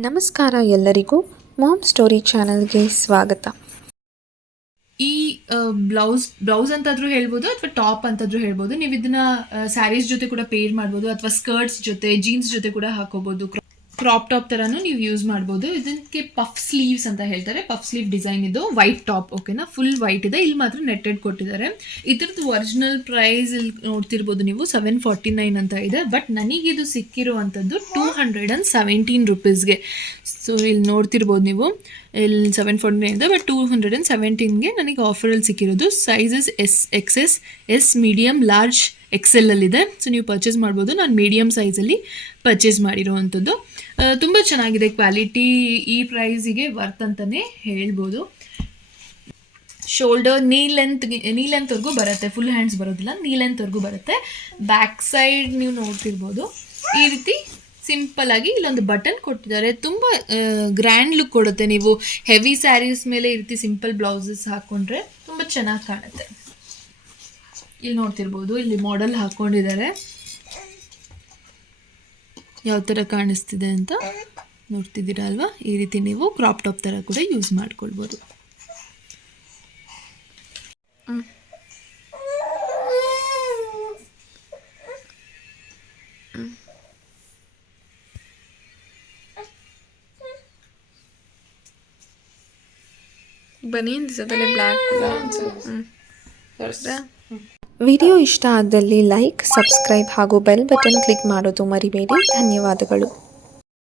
ನಮಸ್ಕಾರ ಎಲ್ಲರಿಗೂ ma'am story ಚಾನಲ್ಗೆ ಸ್ವಾಗತ. ಈ ಬ್ಲೌಸ್ ಅಂತಾದ್ರೂ ಹೇಳ್ಬೋದು ಅಥವಾ ಟಾಪ್ ಅಂತಾದ್ರೂ ಹೇಳ್ಬೋದು. ನೀವು ಇದನ್ನ ಸ್ಯಾರೀಸ್ ಜೊತೆ ಕೂಡ ಪೇರ್ ಮಾಡ್ಬೋದು ಅಥವಾ ಸ್ಕರ್ಟ್ಸ್ ಜೊತೆ ಜೀನ್ಸ್ ಜೊತೆ ಕೂಡ ಹಾಕೋಬಹುದು. ಕ್ರಾಪ್ ಟಾಪ್ ತರಾನು ನೀವು ಯೂಸ್ ಮಾಡ್ಬೋದು. ಇದಕ್ಕೆ ಪಫ್ ಸ್ಲೀವ್ಸ್ ಅಂತ ಹೇಳ್ತಾರೆ. ಪಫ್ ಸ್ಲೀವ್ ಡಿಸೈನ್ ಇದು ವೈಟ್ ಟಾಪ್, ಓಕೆನಾ, ಫುಲ್ ವೈಟ್ ಇದೆ. ಇಲ್ಲಿ ಮಾತ್ರ ನೆಟ್ಟೆಡ್ ಕೊಟ್ಟಿದ್ದಾರೆ. ಇದ್ರದ್ದು ಒರಿಜಿನಲ್ ಪ್ರೈಸ್ ಇಲ್ಲಿ ನೋಡ್ತಿರ್ಬೋದು ನೀವು 749 ಅಂತ ಇದೆ. ಬಟ್ ನನಗಿದು ಸಿಕ್ಕಿರುವಂಥದ್ದು 217 ರುಪೀಸ್ಗೆ. ಸೊ ಇಲ್ಲಿ ನೋಡ್ತಿರ್ಬೋದು ನೀವು, ಇಲ್ಲಿ 749 ಇದೆ, ಬಟ್ 217ಗೆ ನನಗೆ ಆಫರಲ್ಲಿ ಸಿಕ್ಕಿರೋದು. Sizes XS, S, medium, large, XL ಅಲ್ಲಿದೆ. ಸೊ ನೀವು ಪರ್ಚೇಸ್ ಮಾಡ್ಬೋದು. ನಾನು ಮೀಡಿಯಮ್ ಸೈಜಲ್ಲಿ ಪರ್ಚೇಸ್ ಮಾಡಿರೋವಂಥದ್ದು. ತುಂಬ ಚೆನ್ನಾಗಿದೆ ಕ್ವಾಲಿಟಿ. ಈ ಪ್ರೈಸಿಗೆ ವರ್ತ್ ಅಂತಲೇ ಹೇಳ್ಬೋದು. ಶೋಲ್ಡರ್ ನೀ ಲೆಂತ್ವರೆಗೂ ಬರುತ್ತೆ, ಫುಲ್ ಹ್ಯಾಂಡ್ಸ್ ಬರೋದಿಲ್ಲ, ನೀ ಲೆಂತ್ವರೆಗೂ ಬರುತ್ತೆ. ಬ್ಯಾಕ್ ಸೈಡ್ ನೀವು ನೋಡ್ತಿರ್ಬೋದು, ಈ ರೀತಿ ಸಿಂಪಲ್ ಆಗಿ ಇಲ್ಲೊಂದು ಬಟನ್ ಕೊಟ್ಟಿದ್ದಾರೆ. ತುಂಬ ಗ್ರ್ಯಾಂಡ್ ಲುಕ್ ಕೊಡುತ್ತೆ. ನೀವು ಹೆವಿ ಸ್ಯಾರೀಸ್ ಮೇಲೆ ಈ ರೀತಿ ಸಿಂಪಲ್ ಬ್ಲೌಸಸ್ ಹಾಕ್ಕೊಂಡ್ರೆ ತುಂಬ ಚೆನ್ನಾಗಿ ಕಾಣುತ್ತೆ. ಇಲ್ಲಿ ನೋಡ್ತಿರ್ಬೋದು, ಇಲ್ಲಿ ಮಾಡೆಲ್ ಹಾಕ್ಕೊಂಡಿದ್ದಾರೆ. ಯಾವ ಥರ ಕಾಣಿಸ್ತಿದೆ ಅಂತ ನೋಡ್ತಿದ್ದೀರಾ ಅಲ್ವಾ? ಈ ರೀತಿ ನೀವು ಕ್ರಾಪ್ ಟಾಪ್ ಥರ ಕೂಡ ಯೂಸ್ ಮಾಡ್ಕೊಳ್ಬೋದು. ಬನೀನ್ ಬ್ಲ್ಯಾಕ್. ವಿಡಿಯೋ ಇಷ್ಟ ಆದಲ್ಲಿ ಲೈಕ್, ಸಬ್ಸ್ಕ್ರೈಬ್ ಹಾಗೂ ಬೆಲ್ ಬಟನ್ ಕ್ಲಿಕ್ ಮಾಡೋದು ಮರಿಬೇಡಿ. ಧನ್ಯವಾದಗಳು.